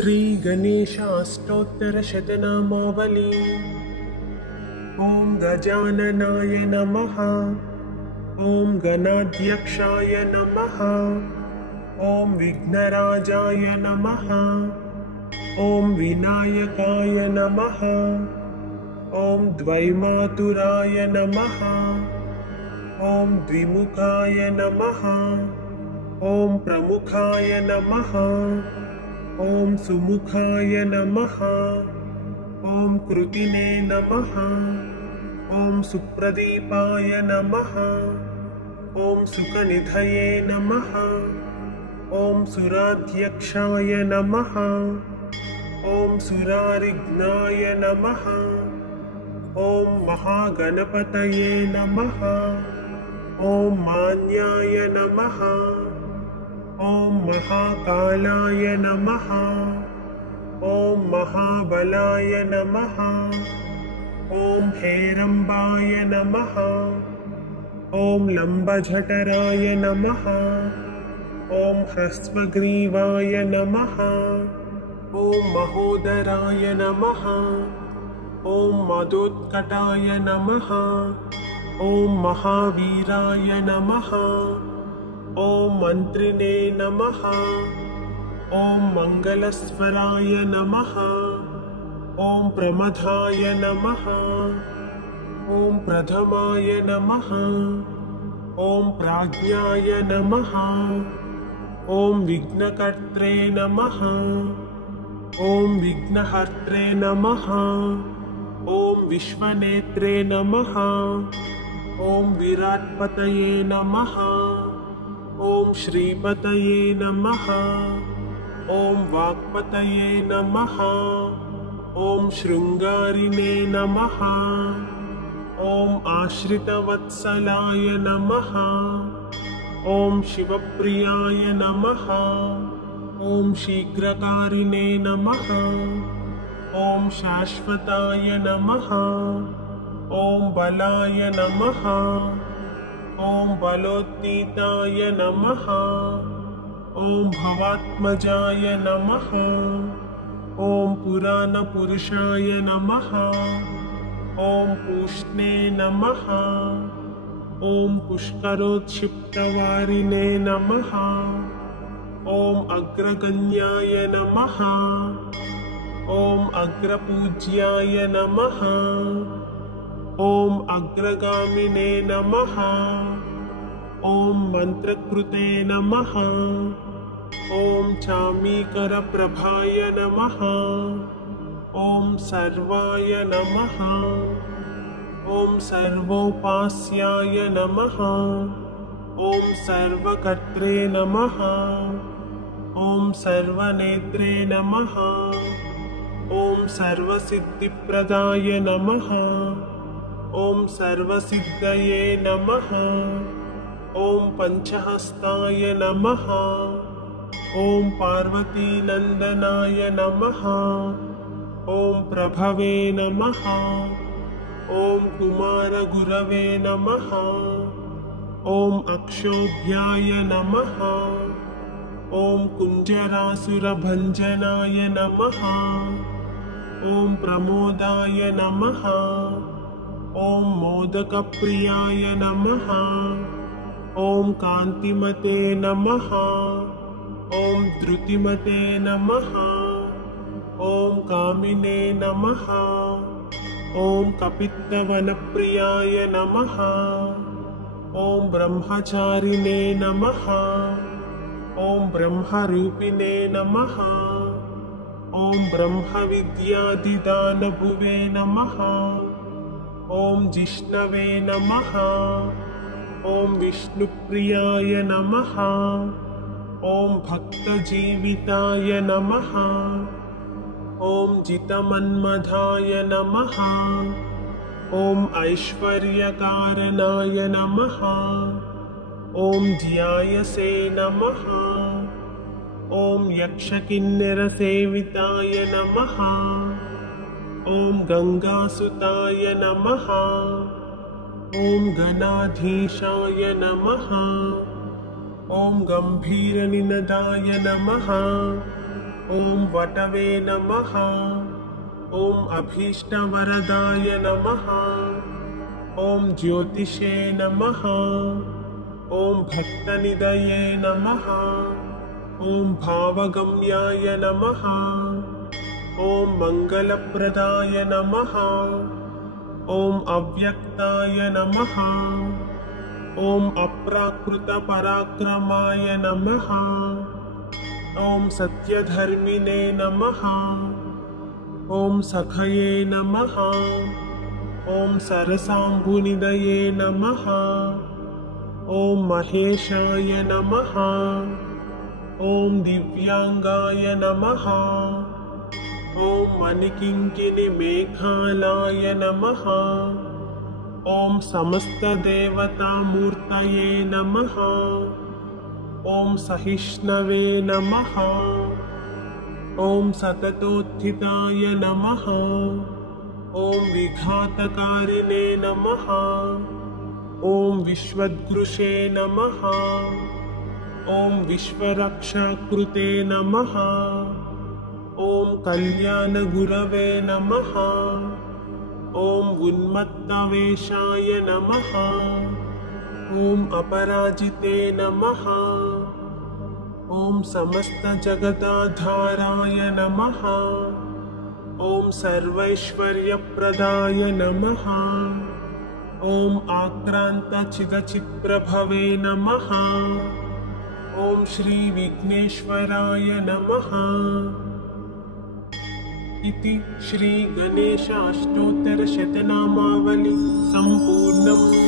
श्री गणेशाष्टोत्तरशतनामावली। ॐ गजाननाय नमः। ॐ गणाध्यक्षाय नमः। ॐ विघ्नराजाय नमः। ॐ विनायकाय नमः। ॐ द्वैमातुराय नमः। ॐ द्विमुखाय नमः। ॐ प्रमुखाय नमः। ॐ सुमुखाय नमः। ॐ कृतिने नमः। ॐ सुप्रदीपाय नमः। ॐ सुखनिधये नमः। ॐ सुराध्यक्षाय नमः। ॐ सुरारिघ्नाय नमः। ॐ महागणपतये नमः। ॐ मान्याय नमः। ॐ महाकालाय नमः। ॐ महाबलाय नमः। ॐ हेरम्बाय नमः। ॐ लम्बजठराय नमः। ॐ ह्रस्वग्रीवाय नमः। ॐ महोदराय नमः। ॐ मदोत्कटाय नमः। ॐ महावीराय नमः। ॐ मन्त्रिणे नमः। ॐ मङ्गलस्वराय नमः। ॐ प्रमथाय नमः। ॐ प्रथमाय नमः। ॐ प्राज्ञाय नमः। ॐ विघ्नकर्त्रे नमः। ॐ विघ्नहर्त्रे नमः। ॐ विश्वनेत्रे नमः। ॐ विराट्पतये नमः। ॐ श्रीपतये नमः। ॐ वाक्पतये नमः। ॐ शृङ्गारिणे नमः। ॐ आश्रितवत्सलाय नमः। ॐ शिवप्रियाय नमः। ॐ शीघ्रकारिणे नमः। ॐ शाश्वताय नमः। ॐ बलाय नमः। ॐ बलोत्तीताय नमः। ॐ भवात्मजाय नमः। ॐ पुराणपुरुषाय नमः। ॐ पूष्णे नमः। ॐ पुष्करोत्क्षिप्तवारिणे नमः। ॐ अग्रगण्याय नमः। ॐ अग्रपूज्याय नमः। ॐ अग्रगामिने नमः। ॐ मन्त्रकृते नमः। ॐ चामीकरप्रभाय नमः। ॐ सर्वाय नमः। ॐ सर्वोपास्याय नमः। ॐ सर्वकर्त्रे नमः। ॐ सर्वनेत्रे नमः। ॐ सर्वसिद्धिप्रदाय नमः। ॐ सर्वसिद्धये नमः। ॐ पञ्चहस्ताय नमः। ॐ पार्वतीनन्दनाय नमः। ॐ प्रभवे नमः। ॐ कुमारगुरवे नमः। ॐ अक्षोभ्याय नमः। ॐ कुञ्जरासुरभञ्जनाय नमः। ॐ प्रमोदाय नमः। ॐ मोदकप्रियाय नमः। ॐ कान्तिमते नमः। ॐ धृतिमते नमः। ॐ कामिने नमः। ॐ कपित्तवनप्रियाय नमः। ॐ ब्रह्मचारिणे नमः। ॐ ब्रह्मरूपिणे नमः। ॐ ब्रह्मविद्यादिदानभुवे नमः। ॐ जिष्णवे नमः। ॐ विष्णुप्रियाय नमः। ॐ भक्तजीविताय नमः। ॐ जितमन्मथाय नमः। ॐ ऐश्वर्यकारणाय नमः। ॐ ध्यायसे नमः। ॐ यक्षकिन्नरसेविताय नमः। ॐ गङ्गासुताय नमः। ॐ गणाधीशाय नमः। ॐ गम्भीरनिनदाय नमः। ॐ वटवे नमः। ॐ अभीष्टवरदाय नमः। ॐ ज्योतिषे नमः। ॐ भक्तनिधये नमः। ॐ भावगम्याय नमः। ॐ मङ्गलप्रदाय नमः। ॐ अव्यक्ताय नमः। ॐ अप्राकृतपराक्रमाय नमः। ॐ सत्यधर्मिणे नमः। ॐ सखये नमः। ॐ सरसाम्बुनिधये नमः। ॐ महेशाय नमः। ॐ दिव्यांगाय नमः। ॐ मणिकिङ्किणिमेघालाय नमः। ॐ समस्तदेवतामूर्तये नमः। ॐ सहिष्णवे नमः। ॐ सततोत्थिताय नमः। ॐ विघातकारिणे नमः। ॐ विश्वद्गुरुषे नमः। ॐ विश्वरक्षाकृते नमः। ॐ कल्याणगुरवे नमः। ॐ उन्मत्तवेषाय नमः। ॐ अपराजिते नमः। ॐ समस्तजगदाधाराय नमः। ॐ सर्वैश्वर्यप्रदाय नमः। ॐ आक्रान्तचिदचित्प्रभवे नमः। ॐ श्रीविघ्नेश्वराय नमः। इति श्रीगणेशाष्टोत्तरशतनामावली सम्पूर्णम्।